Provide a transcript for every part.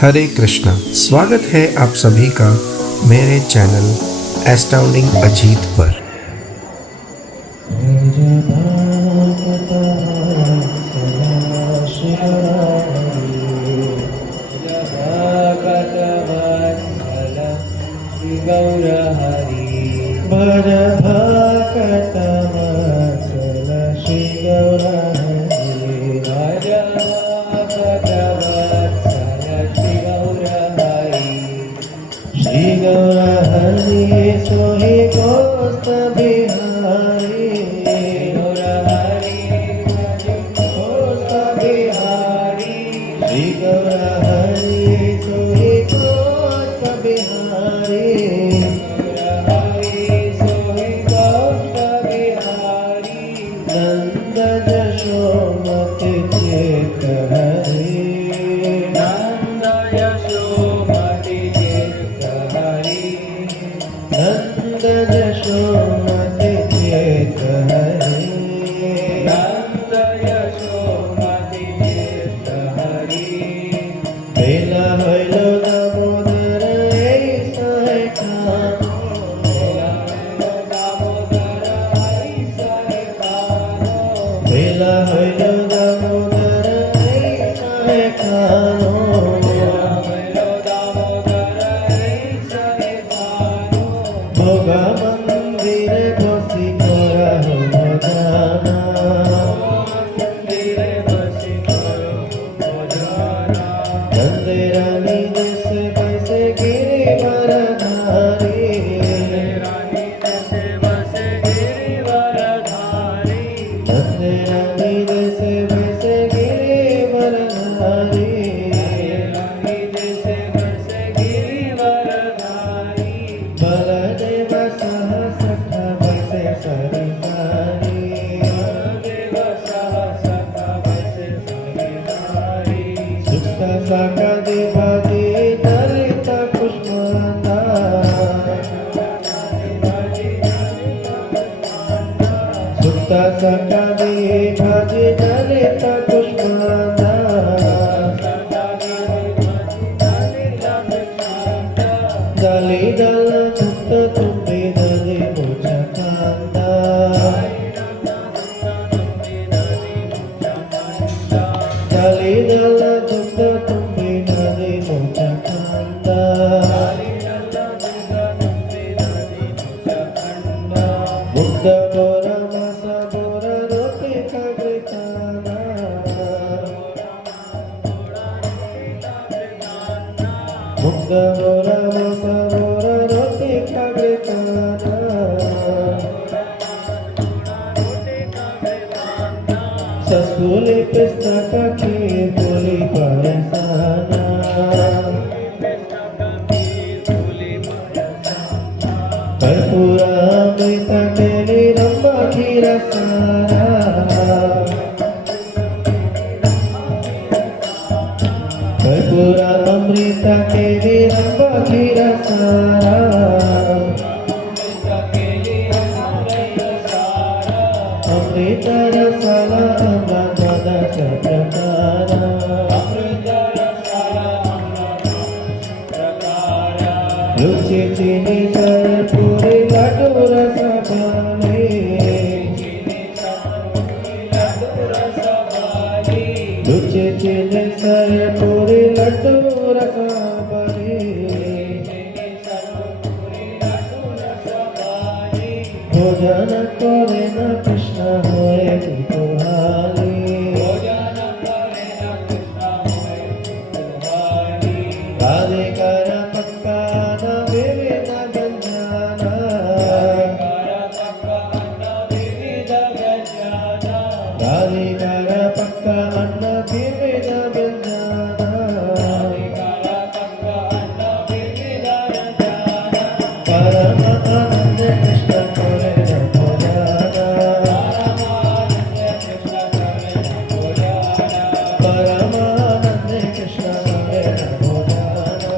हरे कृष्णा। स्वागत है आप सभी का मेरे चैनल एस्टाउंडिंग अजीत पर। भज भक्त वत्सल श्री गौरहरि भज भक्त वत्सल श्री गौरहरि श्री गौरहरि सोहि कौस्त बिहारी गौरहरि कौस्त बिहारी श्री गौरहरि सोहि कौस्त बिहारी नंद यशोमति चेत हरि नंद यशोमति चेत हरि नंद यशोमति चेत हरि नंद यशोमति चेत हरि बेला हलो दामोदर ऐसा है खानो बेला हलो दामोदर ऐसा है खानो भोगा मंदिर बसी करा हो भजाना नंदेरानी जैसे कैसे गिरी वरधारी नंदेरानी जैसे वैसे गिरी वरधारी बलदेव सह सखा वैसे सरितारी सुख साका देवादी ललित पुष्पदा सुख साका देवादी ललित पुष्पदा दली दल मुक्त तुम्बे दली मुचकांदा दली दल मुक्त तुम्बे दली मुचकांदा मुक्त बोर मस बोर रोटी खगृताना मुक्त बोर मस बोर रोटी खगृताना सस्कुली पुस्तक खीर पुली परसाना कर्पूरामृत केली रंब खीरसारा कर्पूरामृत केली रंब खीरसारा अमृत रसाला अमृत प्रकारा रुचि चीनी सरपुरी लड्डू रस बाले रुचि चीनी सरपुरी लड्डू रस बाले भोजन करे न कृष्ण होए कुतूहली राधे कर पक्का न विविध व्यंजना राधे कर पक्का अन्न विविध व्यंजना परम आनंद कृष्ण करे न भोजना परमानंद कृष्ण करे न भोजना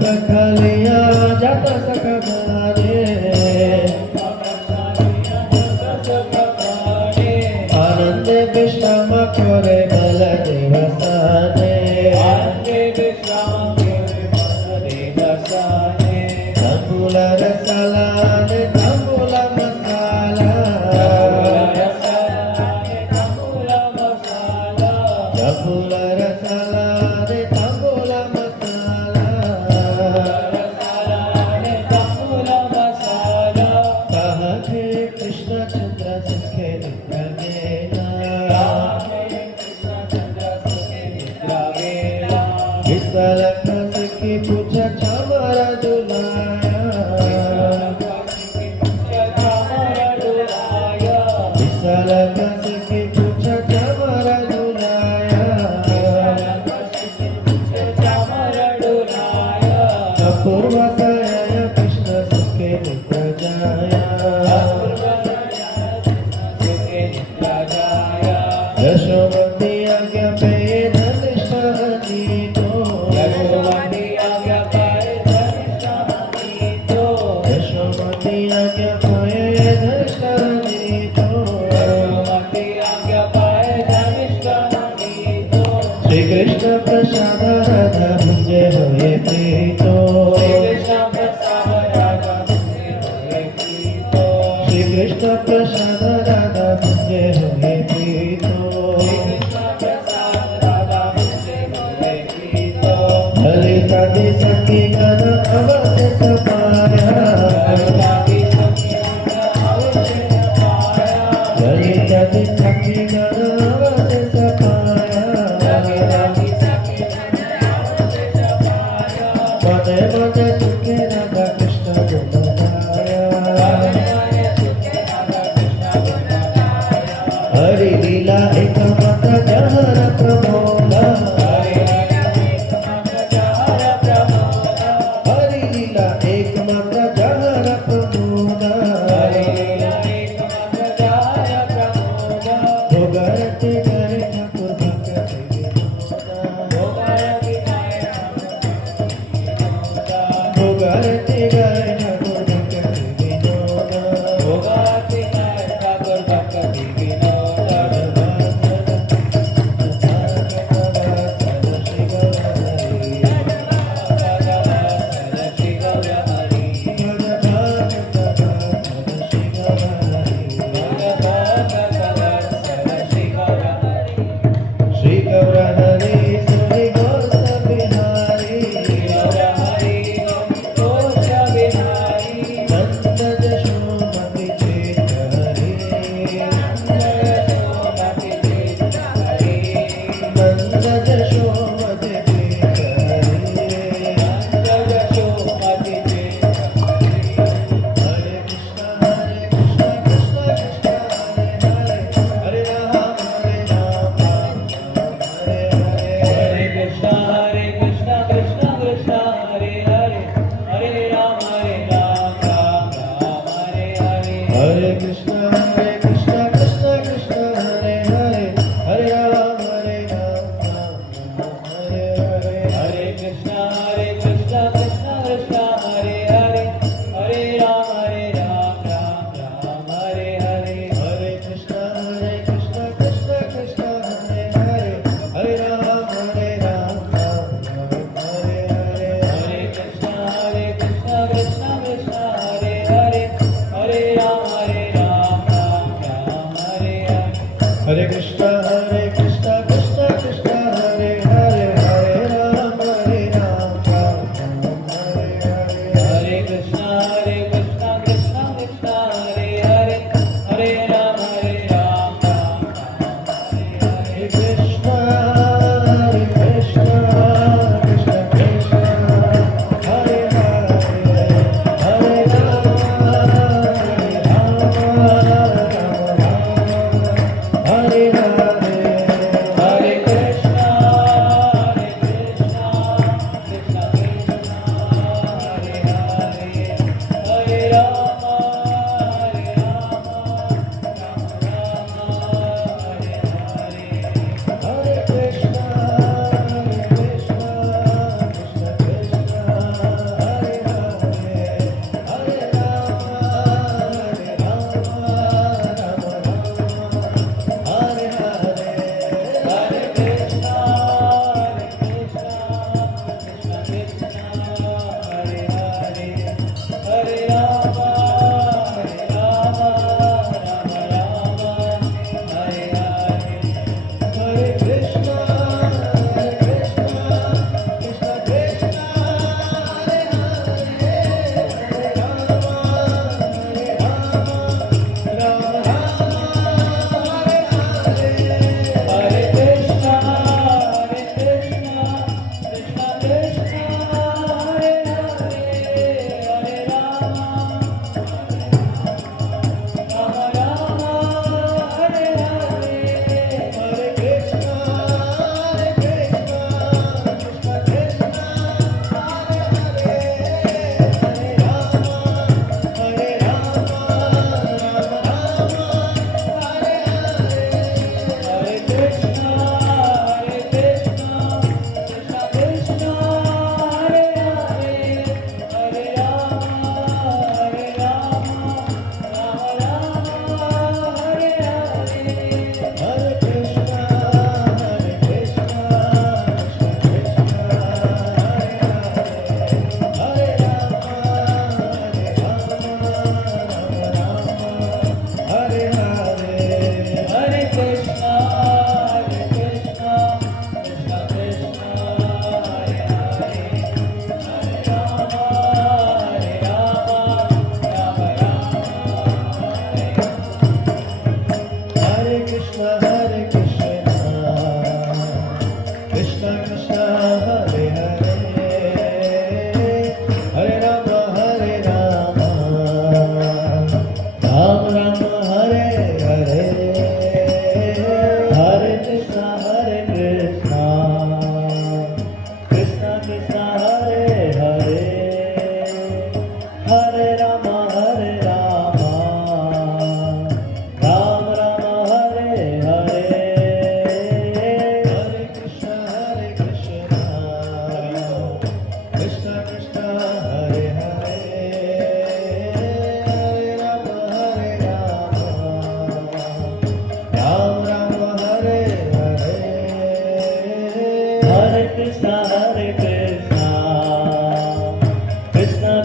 प्रखलिया जप सख मारे आनंद विश्राम खोरे बल देवसाने तंबूल रसाला ने तंबूल मसाला तंबूल रसाला ने तंबूल मसाला कहते कृष्ण चंद्र सुखे निद्रा विशाल सखी पूछ छामर दुलाया विशाल सखी पूछ छामर दुलाया अपूर्व सहाय कृष्ण सुखे निद्रा जाया यशोमती आज्ञा पे धनिष्ठ जीतो यशोमती आज्ञा पे धनिष्ठ जीतो श्री कृष्ण प्रसाद राधा मुझे होए प्रीतो श्री कृष्ण प्रसाद राधा मुझे होए प्रीतो ललिता दी सखी गण अवध सपाया ललिता दी सखी गण अवध सपाया मने मने सुखे राधा कृष्ण गुणगाया हरि लीला एकमात्र जहर प्रमोदा हरि लीला एकमात्र जहर प्रमोदा भोगरते गए ठाकुर भक्ति विनोदा भोगरते गए ठाकुर भक्ति विनोदा श्री गौर हरि श्री गोस बिहारी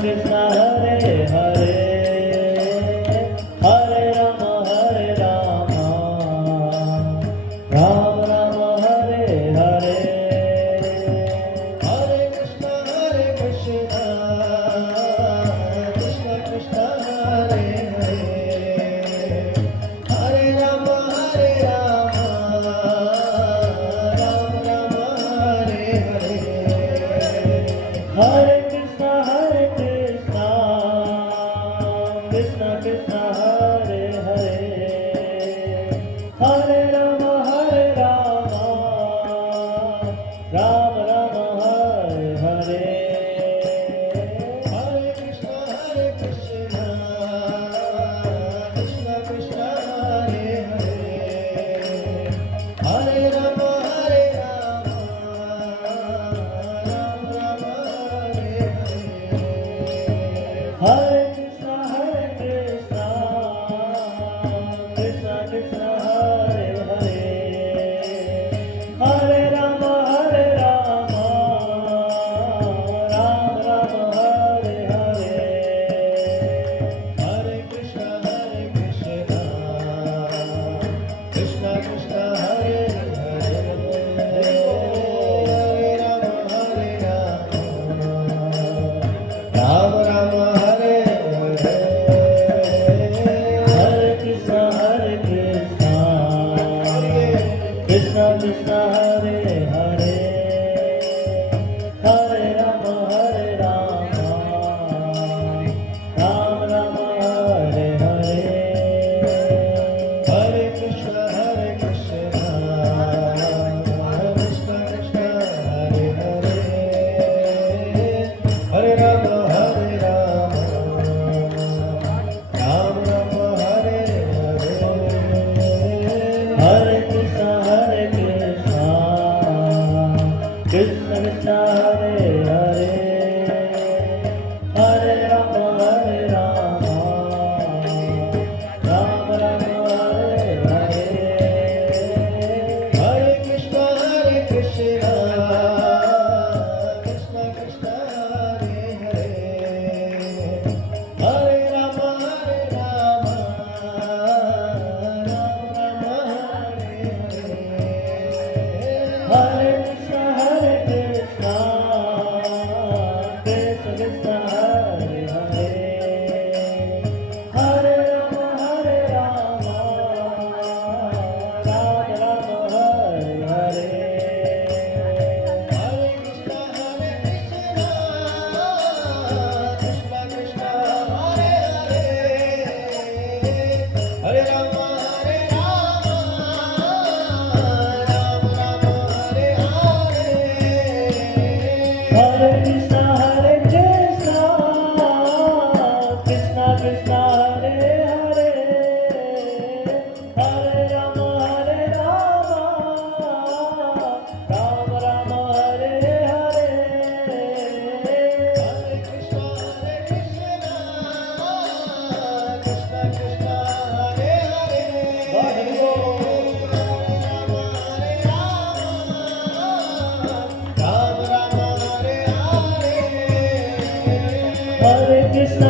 कृष्ण हरे हरे हरे राम राम राम हरे हरे हरे कृष्ण कृष्ण कृष्ण हरे हरे हरे राम राम राम हरे हरे हरे कृष्ण कृष्ण कृष्ण हरे हरे हरे राम राम राम हरे हरे हरे कृष्ण कृष्ण कृष्ण हरे हरे हरे राम राम राम हरे हरे हरे कृष्ण कृष्ण कृष्ण हरे हरे हरे राम राम राम हरे हरे हरे कृष्ण कृष्ण कृष्ण हरे हरे हरे राम राम राम हरे हरे हरे कृष्ण कृष्ण कृष्ण हरे हरे हरे राम राम राम हरे हरे हरे कृष्ण कृष्ण कृष्ण हरे हरे हरे राम राम राम हरे हरे हरे कृष्ण कृष्ण कृष्ण हरे हरे हरे राम राम राम हरे हरे हरे कृष्ण कृष्ण कृष्ण हरे हरे हरे राम राम राम हरे हरे हरे कृष्ण कृष्ण कृष्ण हरे हरे हरे राम राम राम हरे हरे हरे कृष्ण कृष्ण कृष्ण हरे हरे हरे राम राम हरे हरे हरे कृष्ण कृष्ण कृष्ण हरे हरे हरे राम राम राम हरे हरे हरे कृष्ण कृष्ण कृष्ण हरे हरे हरे राम राम हरे हरे हरे कृष्ण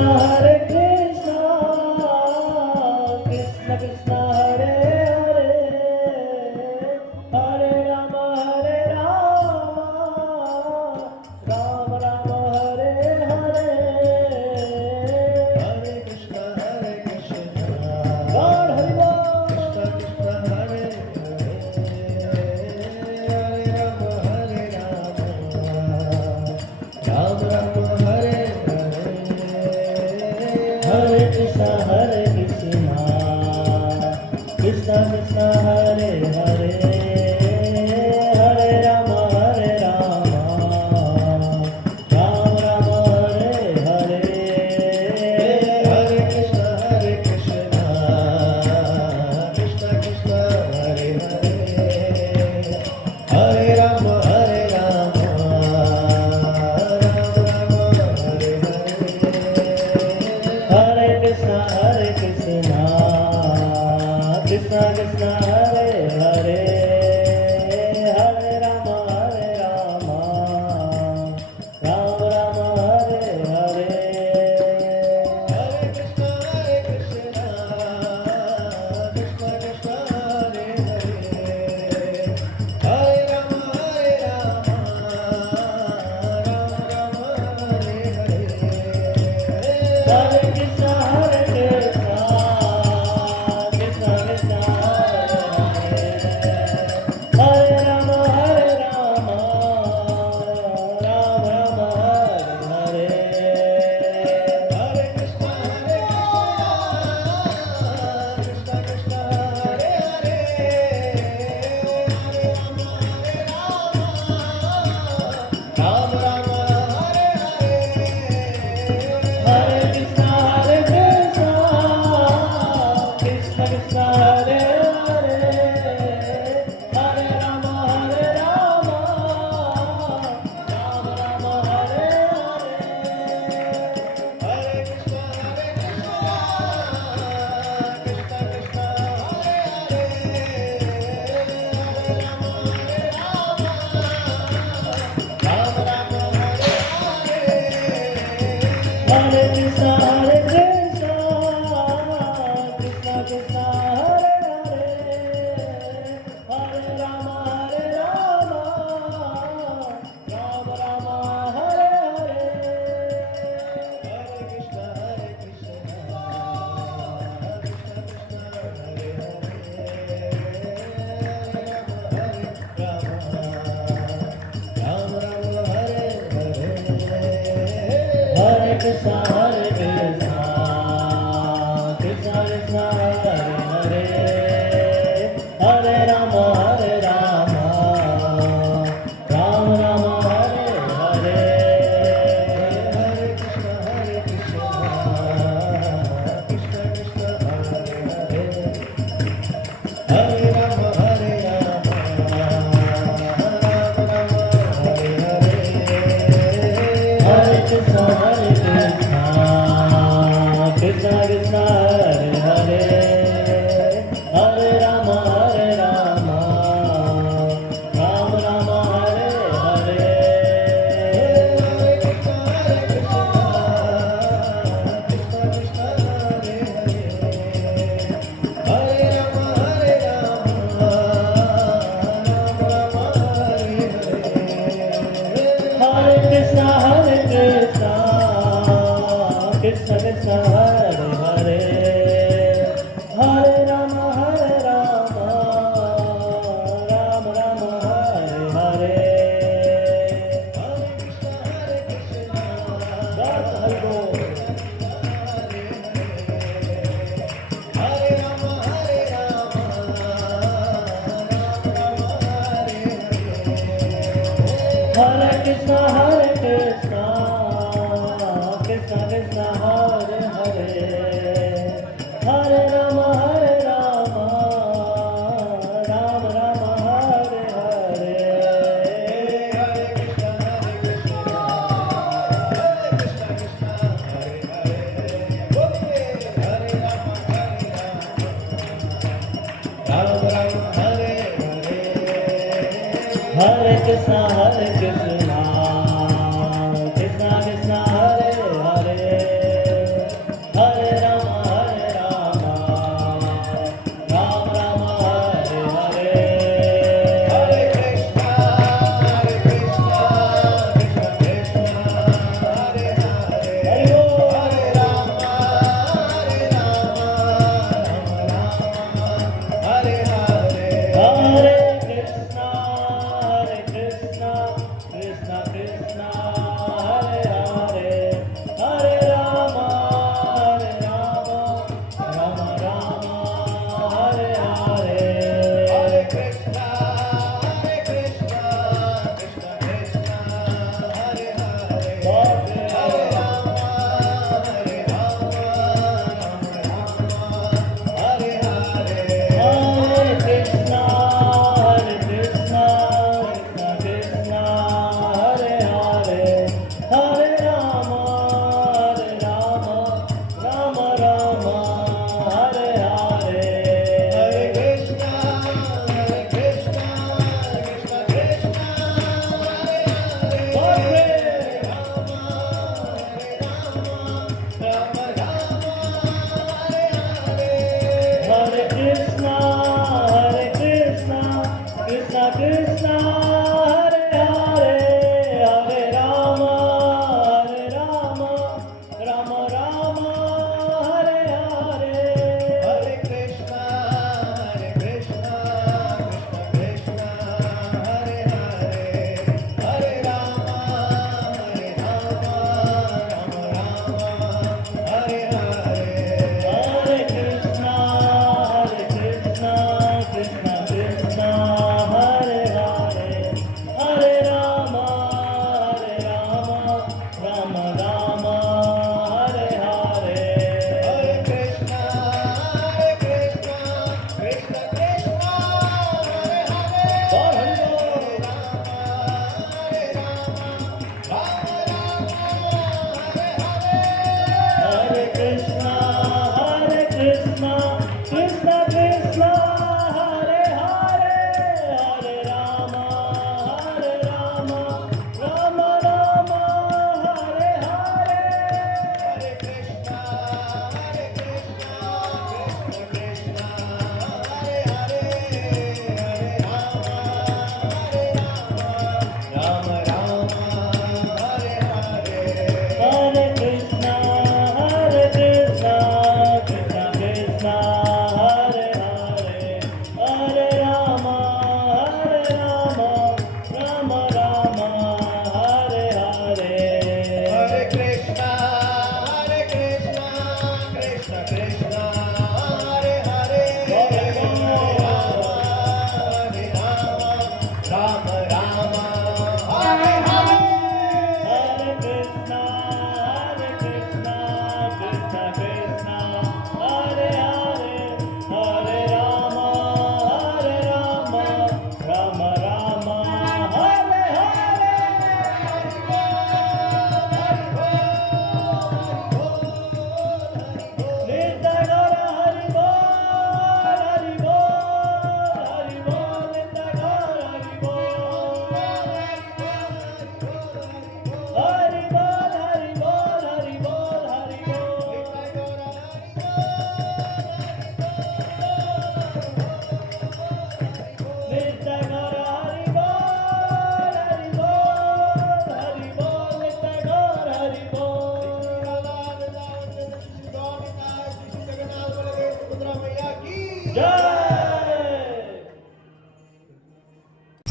कृष्ण कृष्ण हरे हरे हरे राम राम राम हरे हरे हरे कृष्ण गॉड हरि बोल Krishna Krishna Hare Hare Hare Ram Ram Ram Hare Hare Hare Krishna, Krishna Krishna, Hare Rama, Rama Rama, Hare Hare. Hare Krishna, Krishna Krishna, Hare Hare, Hare Rama, Rama Rama, Hare Hare. Hare Krishna, Krishna Krishna, Hare Hare, Hare Rama, Rama Rama, Hare Hare. Hare Krishna, Krishna Krishna, Hare Hare, Hare Rama, Rama Rama, Hare Hare. Hare Krishna, Krishna Krishna, Hare Hare, Hare Rama, Rama Rama, Hare Hare. Hare Krishna, Krishna Krishna, Hare Hare, Rama Rama, Hare Hare. Hare Krishna, Krishna Krishna, Hare Hare, Hare Rama, Rama Rama, Hare Hare. Hare Krishna, Krishna Krishna, Hare Hare, Hare Rama, Rama Rama, Hare Hare. Hare Krishna, Krishna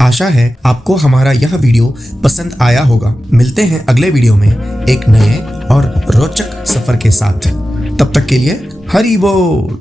आशा है आपको हमारा यह video पसंद आया होगा। मिलते हैं अगले वीडियो में एक नए और रोचक सफर के साथ। तब तक के लिए हरि बोल।